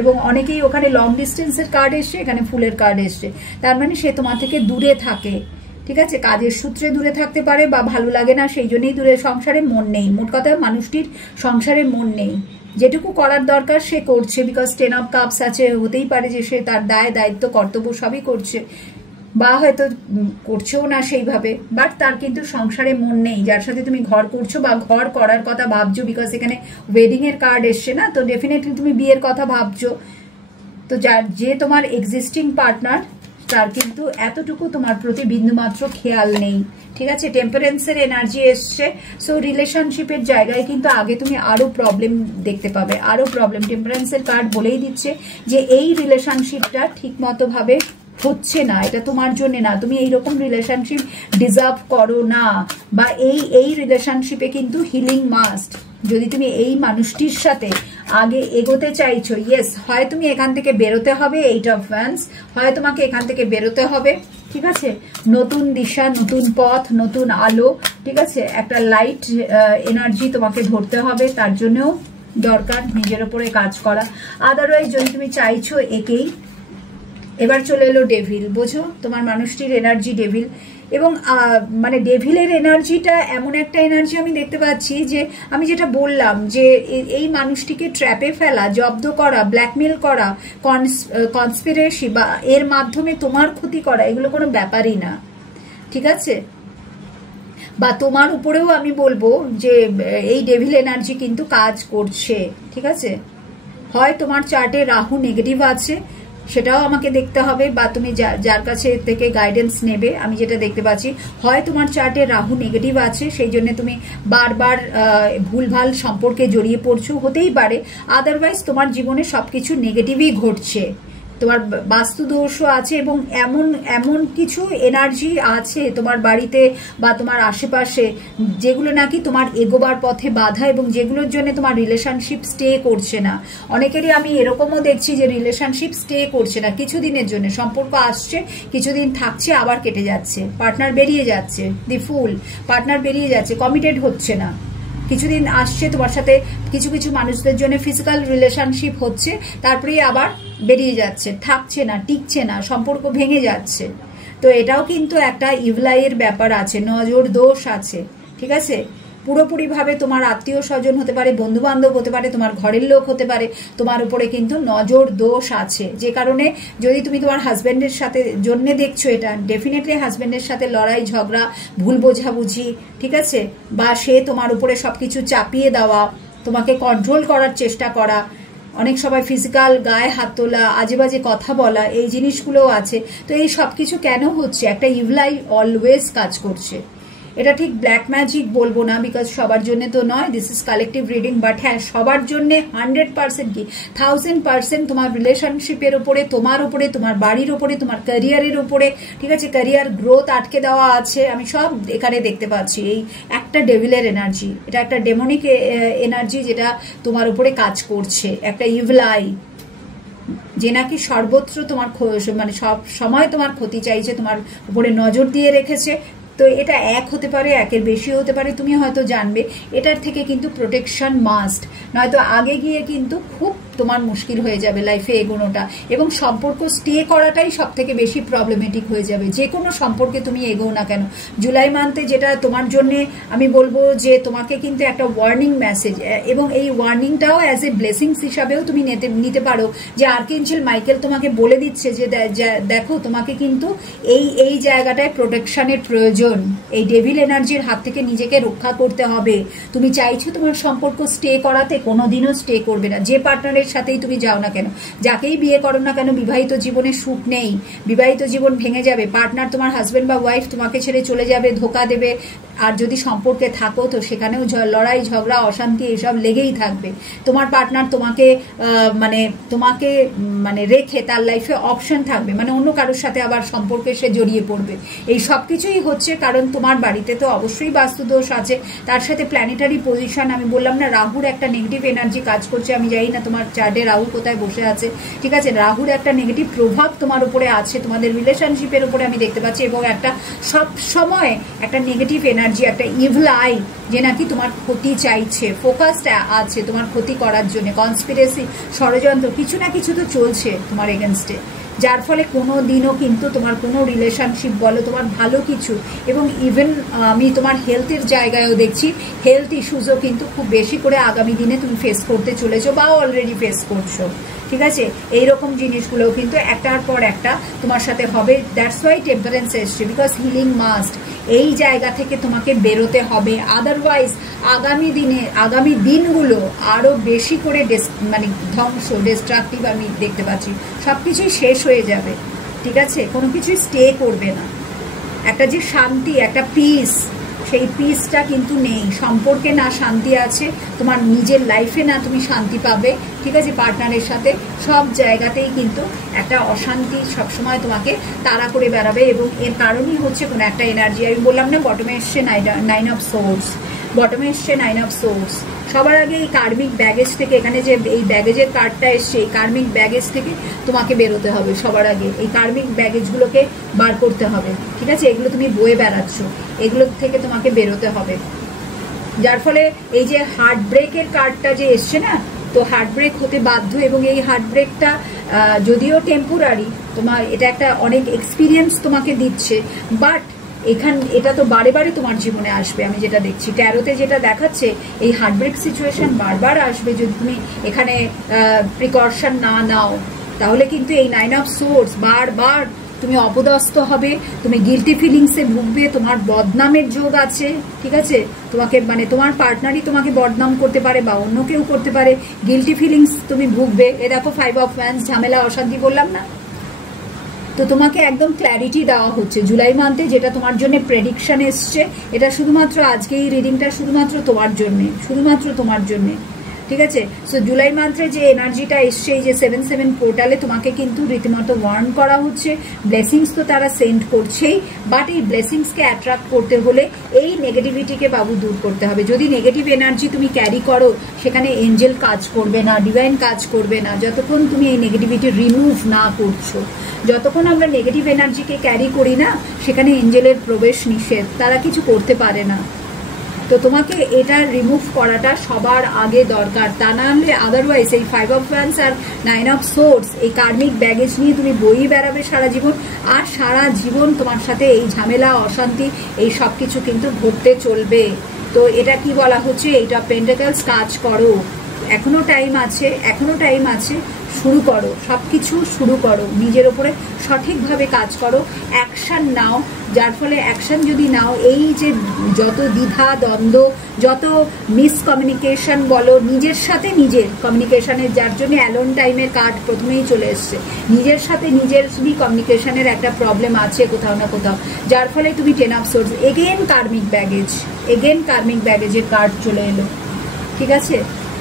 এবং অনেকেই ওখানে লং ডিস্টেন্সের কার্ড এসছে, এখানে ফুলের কার্ড এসছে, তার মানে সে তোমার থেকে দূরে থাকে। ঠিক আছে, কাজের সূত্রে দূরে থাকতে পারে, বা ভালো লাগে না সেই জন্যই দূরে, সংসারে মন নেই, মোট কথা মানুষটির সংসারে মন নেই, যেটুকু করার দরকার সে করছে, বিকজ 10 অফ কাপস আছে, হতেই পারে যে সে তার দায় দায়িত্ব কর্তব্য সবই করছে, বা হয়তো করছেও না সেইভাবে, বাট তার কিন্তু সংসারে মন নেই, যার সাথে তুমি ঘর করছো বা ঘর করার কথা ভাবছো, বিকজ এখানে ওয়েডিং এর কার্ড এসছে না, তো ডেফিনেটলি তুমি বিয়ের কথা ভাবছো। তো যে তোমার এক্সিস্টিং পার্টনার, তার কিন্তু এতটুকু তোমার প্রতি বিন্দুমাত্র খেয়াল নেই। ঠিক আছে, টেম্পারেন্সের এনার্জি এসছে, সো রিলেশনশিপের জায়গায় কিন্তু আগে তুমি আরো প্রবলেম দেখতে পাবে, আরো প্রবলেম। টেম্পারেন্সের কার্ড বলেই দিচ্ছে যে এই রিলেশনশিপটা ঠিক মতো ভাবে হচ্ছে না, এটা তোমার জন্য না, তুমি এইরকম রিলেশনশিপ ডিজার্ভ করো না, বা এই রিলেশনশিপে কিন্তু হিলিং মাস্ট। যদি তুমি এই মানুষটির সাথে আগে এগোতে চাইছো, ইয়েস, হয় তুমি এখান থেকে বেরোতে হবে, 8 অফ ওয়ান্ডস, হয় তোমাকে এখান থেকে বেরোতে হবে, ঠিক আছে, নতুন দিশা, নতুন পথ, নতুন আলো, ঠিক আছে, একটা লাইট এনার্জি তোমাকে ধরতে হবে, তার জন্যও দরকার নিজের ওপরে কাজ করা। আদারওয়াইজ যদি তুমি চাইছো একেই, এবার চলে এলো ডেভিল। বোঝো তোমার মানুষটির এনার্জি ডেভিল, এবং মানে ডেভিলের এনার্জিটা এমন একটা এনার্জি আমি দেখতে পাচ্ছি যে আমি যেটা বললাম যে এই মানুষটিকে ট্র্যাপে ফেলা, জব্দ করা, ব্ল্যাকমেল করা, কনস্পিরেসি বা এর মাধ্যমে তোমার ক্ষতি করা, এগুলো কোনো ব্যাপারই না, ঠিক আছে। বা তোমার উপরেও আমি বলবো যে এই ডেভিল এনার্জি কিন্তু কাজ করছে, ঠিক আছে। হয় তোমার চার্টে রাহু নেগেটিভ আছে, সেটাও আমাকে দেখতে হবে, বা তুমি যার কাছে থেকে গাইডেন্স নেবে, আমি যেটা দেখতে পাচ্ছি, হয় তোমার চার্টে রাহু নেগেটিভ আছে, সেই জন্য তুমি বারবার ভুলভাল সম্পর্কে জড়িয়ে পড়ছো, হতেই পারে। আদারওয়াইজ তোমার জীবনে সবকিছু নেগেটিভই ঘটছে, তোমার বাস্তু দোষও আছে, এবং এমন কিছু এনার্জি আছে তোমার বাড়িতে বা তোমার আশেপাশে যেগুলো নাকি তোমার এগোবার পথে বাধা, এবং যেগুলোর জন্য তোমার রিলেশনশিপ স্টে করছে না। অনেকেরই আমি এরকমও দেখছি যে রিলেশনশিপ স্টে করছে না, কিছুদিনের জন্য সম্পর্ক আসছে, কিছুদিন থাকছে, আবার কেটে যাচ্ছে, পার্টনার বেরিয়ে যাচ্ছে, দি ফুল, পার্টনার বেরিয়ে যাচ্ছে, কমিটেড হচ্ছে না, কিছুদিন আসছে তোমার সাথে, কিছু কিছু মানুষদের জন্য ফিজিক্যাল রিলেশনশিপ হচ্ছে, তারপরেই আবার বেরিয়ে যাচ্ছে, থাকছে না, টিকছে না, সম্পর্ক ভেঙে যাচ্ছে। তো এটাও কিন্তু একটা ইভলাইয়ের ব্যাপার আছে, নজর দোষ আছে, ঠিক আছে। পুরোপুরিভাবে তোমার আত্মীয় স্বজন হতে পারে, বন্ধু বান্ধব হতে পারে, তোমার ঘরের লোক হতে পারে, তোমার উপরে কিন্তু নজর দোষ আছে, যে কারণে যদি তুমি তোমার হাজব্যান্ডের সাথে জন্য দেখছো, এটা ডেফিনেটলি হাজব্যান্ডের সাথে লড়াই ঝগড়া, ভুল বোঝাবুঝি, ঠিক আছে, বা সে তোমার উপরে সবকিছু চাপিয়ে দেওয়া, তোমাকে কন্ট্রোল করার চেষ্টা করা, অনেক সময় ফিজিক্যাল গায়ে হাত তোলা, আজে বাজে কথা বলা, এই জিনিসগুলোও আছে। তো এই সব কিছু কেন হচ্ছে? একটা ইভলাই অলওয়েজ কাজ করছে। এটা ঠিক ব্ল্যাক ম্যাজিক বলবো না, বিকজ সবার জন্য তো নয়, this is collective reading, but হ্যাঁ সবার জন্য 100% কি 1000% তোমার রিলেশনশিপের উপরে, তোমার উপরে, তোমার বাড়ির উপরে, তোমার ক্যারিয়ারের উপরে, ঠিক আছে, ক্যারিয়ার গ্রোথ আটকে দেওয়া আছে, আমি সব এখানে দেখতে পাচ্ছি। এই একটা ডেভিলের এনার্জি, এটা একটা ডেমনিক এনার্জি যেটা তোমার উপরে কাজ করছে, একটা ইভলাই যে নাকি সর্বত্র তোমার মানে সব সময় তোমার ক্ষতি চাইছে, তোমার উপরে নজর দিয়ে রেখেছে। তো এটা এক হতে পারে, একের বেশি হতে পারে, তুমি হয়তো জানবে। এটার থেকে কিন্তু প্রোটেকশন মাস্ট, নয়তো আগে গিয়ে কিন্তু খুব তোমার মুশকিল হয়ে যাবে লাইফে এগোনোটা, এবং সম্পর্ক স্টে করাটাই সব থেকে বেশি প্রবলেমেটিক হয়ে যাবে। যে কোনো সম্পর্কে তুমি এগোও না কেন, জুলাই মান্থে যেটা তোমার জন্যে আমি বলবো যে তোমাকে কিন্তু একটা ওয়ার্নিং মেসেজ, এবং এই ওয়ার্নিংটাও অ্যাজ এ ব্লেসিংস হিসাবেও তুমি নিতে পারো, যে আর্কেঞ্জেল মাইকেল তোমাকে বলে দিচ্ছে যে দেখো তোমাকে কিন্তু এই জায়গাটায় প্রোটেকশনের প্রয়োজন, এই ডেভিল এনার্জির হাত থেকে নিজেকে রক্ষা করতে হবে। তুমি চাইছো তোমার সম্পর্ক স্টে করাতে, কোনোদিনও স্টে করবে না, যে পার্টনারের সাথেই তুমি যাও না কেন, যাকেই বিয়ে করো না কেন, বিবাহিত জীবনে সুখ নেই, বিবাহিত জীবন ভেঙে যাবে, পার্টনার তোমার হাজবেন্ড বা ওয়াইফ তোমাকে ছেড়ে চলে যাবে, ধোকা দেবে, আর যদি সম্পর্কে থাকো তো সেখানেও লড়াই ঝগড়া অশান্তি এসব লেগেই থাকবে। তোমার পার্টনার তোমাকে মানে রেখে তার লাইফে অপশন থাকবে, মানে অন্য কারোর সাথে আবার সম্পর্কে সে জড়িয়ে পড়বে। এই সব কিছুই হচ্ছে কারণ তোমার বাড়িতে তো অবশ্যই বাস্তুদোষ আছে, তার সাথে প্ল্যানেটারি পজিশন, আমি বললাম না রাহুর একটা নেগেটিভ এনার্জি কাজ করছে, আমি জানি না তোমার চার্টে রাহু কোথায় বসে আছে, ঠিক আছে, রাহুর একটা নেগেটিভ প্রভাব তোমার উপরে আছে, তোমাদের রিলেশনশিপের উপরে আমি দেখতে পাচ্ছি, এবং একটা সব সময় একটা নেগেটিভ এনার্জি, একটা ইভিল আই যে নাকি তোমার ক্ষতি চাইছে, ফোকাসড আছে তোমার ক্ষতি করার জন্য, কনস্পিরেসি, ষড়যন্ত্র, কিছু না কিছু তো চলছে তোমার এগেনস্টে, যার ফলে কোনো দিনও কিন্তু তোমার কোনো রিলেশনশিপ বলো, তোমার ভালো কিছু, এবং ইভেন আমি তোমার হেলথের জায়গায়ও দেখছি, হেলথ ইস্যুসও কিন্তু খুব বেশি করে আগামী দিনে তুমি ফেস করতে চলেছো বা অলরেডি ফেস করছো, ঠিক আছে। এইরকম জিনিসগুলোও কিন্তু একটার পর একটা তোমার সাথে হবে। দ্যাটস ওয়াই টেম্পারেন্স এসছে, বিকজ হিলিং মাস্ট, এই জায়গা থেকে তোমাকে বেরোতে হবে, আদারওয়াইজ আগামী দিনগুলো আরো বেশি করে মানে ধ্বংস, ডিস্ট্রাকটিভ আমি দেখতে পাচ্ছি, সবকিছুই শেষ হয়ে যাবে, ঠিক আছে, কোনো কিছুই স্টে করবে না। একটা যে শান্তি, একটা পিস, সেই পিসটা কিন্তু নেই। সম্পর্কে না শান্তি আছে, তোমার নিজের লাইফে না তুমি শান্তি পাবে, ঠিক আছে? পার্টনারের সাথে সব জায়গাতেই কিন্তু একটা অশান্তি সবসময় তোমাকে তাড়া করে বেড়াবে, এবং এর কারণই হচ্ছে কোনো একটা এনার্জি। আমি বললাম না বটমে এসছে নাইন অফ সোর্স, বটমে এসছে নাইন অফ সোর্স। সবার আগে এই কার্মিক ব্যাগেজ থেকে, এখানে যে এই ব্যাগেজের কার্ডটা এসছে, এই কার্মিক ব্যাগেজ থেকে তোমাকে বেরোতে হবে। সবার আগে এই কার্মিক ব্যাগেজগুলোকে বার করতে হবে, ঠিক আছে? এগুলো তুমি বয়ে বেড়াচ্ছ, এগুলো থেকে তোমাকে বেরোতে হবে। যার ফলে এই যে হার্ট ব্রেকের কার্ডটা যে এসছে না, তো হার্ট ব্রেক হতে বাধ্য, এবং এই হার্ট ব্রেকটা যদিও টেম্পোরারি, তোমার এটা একটা অনেক এক্সপিরিয়েন্স তোমাকে দিচ্ছে, বাট এটা তো বারে বারে তোমার জীবনে আসবে। আমি যেটা দেখছি ট্যারোতে যেটা দেখাচ্ছে, এই হার্টব্রেক সিচুয়েশন বারবার আসবে যদি তুমি এখানে প্রিকশন না নাও। তাহলে কিন্তু এই নাইন অফ সোর্স বারবার তুমি অপদস্থ হবে, তুমি গিল্টি ফিলিংসে ভুগবে, তোমার বদনামের যোগ আছে, ঠিক আছে? তোমাকে মানে তোমার পার্টনারই তোমাকে বদনাম করতে পারে বা অন্য কেউ করতে পারে, গিল্টি ফিলিংস তুমি ভুগবে। এ দেখো 5 অফ ওয়ান্স, ঝামেলা অশান্তি বললাম না? তো তোমাকে একদম ক্ল্যারিটি দেওয়া হচ্ছে জুলাই মান্থে, যেটা তোমার জন্য প্রেডিকশন এসছে। এটা শুধুমাত্র আজকে এই রিডিংটা শুধুমাত্র তোমার জন্যে, শুধুমাত্র তোমার জন্যে, ঠিক আছে? সো জুলাই মান্থে যে এনার্জিটা এসছে, এই যে 7/7 পোর্টালে তোমাকে কিন্তু রীতিমতো ওয়ার্ন করা হচ্ছে। ব্লেসিংস তো তারা সেন্ড করছেই, বাট এই ব্লেসিংসকে অ্যাট্রাক্ট করতে হলে এই নেগেটিভিটিকে বাবু দূর করতে হবে। যদি নেগেটিভ এনার্জি তুমি ক্যারি করো, সেখানে এঞ্জেল কাজ করবে না, ডিভাইন কাজ করবে না, যতক্ষণ তুমি এই নেগেটিভিটি রিমুভ না করছো। যতক্ষণ আমরা নেগেটিভ এনার্জিকে ক্যারি করি না, সেখানে এঞ্জেলের প্রবেশ নিষেধ, তারা কিছু করতে পারে না। তো তোমাকে এটা রিমুভ করাটা সবার আগে দরকার, তা না হলে আদারওয়াইজ এই 5 অফ ওয়ান্স আর 9 অফ সোর্স, এই কার্মিক ব্যাগেজ নিয়ে তুমি বই বেড়াবে সারা জীবন, আর সারা জীবন তোমার সাথে এই ঝামেলা অশান্তি এই সব কিছু কিন্তু ঘটতে চলবে। তো এটা কি বলা হচ্ছে, এইটা পেন্টাকলস, কাজ করো, এখনো টাইম আছে, এখনো টাইম আছে, শুরু করো, সব কিছু শুরু করো, নিজের ওপরে সঠিকভাবে কাজ করো, অ্যাকশান নাও। যার ফলে অ্যাকশান যদি নাও, এই যে যত দ্বিধা দ্বন্দ্ব, যত মিসকমিউনিকেশন বলো, নিজের সাথে নিজের কমিউনিকেশনের, যার জন্য অ্যালোন টাইমের কার্ড প্রথমেই চলে এসছে, নিজের সাথে নিজেরই কমিউনিকেশনের একটা প্রবলেম আছে কোথাও না কোথাও, যার ফলে তুমি 10 of source, again karmic baggage, again karmic ব্যাগেজের কার্ড চলে এলো, ঠিক আছে?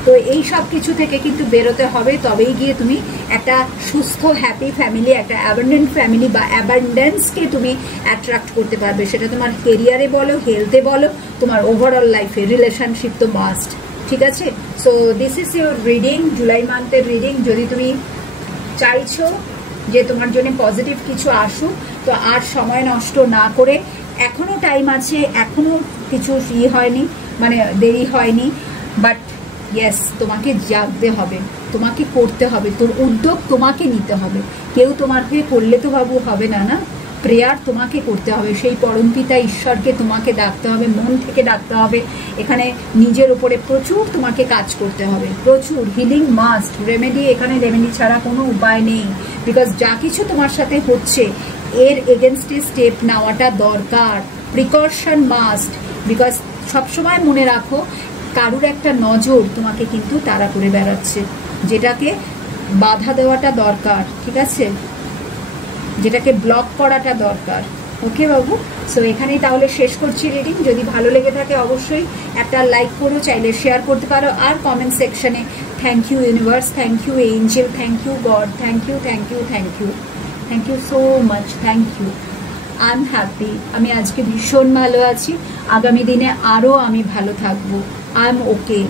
তো এই সব কিছু থেকে কিন্তু বেরোতে হবে, তবেই গিয়ে তুমি একটা সুস্থ হ্যাপি ফ্যামিলি, একটা অ্যাবান্ডেন্ট ফ্যামিলি বা অ্যাবান্ডেন্সকে তুমি অ্যাট্রাক্ট করতে পারবে। সেটা তোমার কেরিয়ারে বলো, হেলথে বলো, তোমার ওভারঅল লাইফে, রিলেশনশিপ তো মাস্ট, ঠিক আছে? So this is your reading, July মান্থের রিডিং। যদি তুমি চাইছো যে তোমার জন্য পজিটিভ কিছু আসুক, তো আর সময় নষ্ট না করে, এখনো টাইম আছে, এখনো কিছু হয়নি, মানে দেরি হয়নি, বাট ইয়েস, তোমাকে জাগতে হবে, তোমাকে করতে হবে, তোর উদ্যোগ তোমাকে নিতে হবে। কেউ তোমার হয়ে করলে তো বাবু হবে না, না? প্রেয়ার তোমাকে করতে হবে, সেই পরমপিতা ঈশ্বরকে তোমাকে ডাকতে হবে, মন থেকে ডাকতে হবে। এখানে নিজের উপরে প্রচুর তোমাকে কাজ করতে হবে, প্রচুর। হিলিং মাস্ট, রেমেডি, এখানে রেমেডি ছাড়া কোনো উপায় নেই, বিকজ যা কিছু তোমার সাথে হচ্ছে এর এগেনস্টে স্টেপ নেওয়াটা দরকার। প্রিকশন মাস্ট, বিকজ সবসময় মনে রাখো কারুর একটা নজর তোমাকে কিন্তু তাড়া করে বেড়াচ্ছে, যেটাকে বাধা দেওয়াটা দরকার, ঠিক আছে? যেটাকে ব্লক করাটা দরকার। ওকে বাবু, সো এখানেই তাহলে শেষ করছি রিডিং। যদি ভালো লেগে থাকে অবশ্যই একটা লাইক করো, চাইলে শেয়ার করতে পারো, আর কমেন্ট সেকশনে thank you universe, thank you angel, thank you god, thank you, thank you, thank you, thank you so much, thank you. I am happy, আমি আজকে ভীষণ ভালো আছি, আগামী দিনে আরও আমি ভালো থাকবো। I am okay,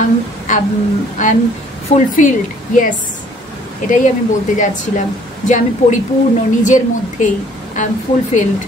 I am fulfilled, yes, এটাই আমি বলতে যাচ্ছিলাম, যে আমি পরিপূর্ণ নিজের মধ্যেই, আই এম ফুলফিলড।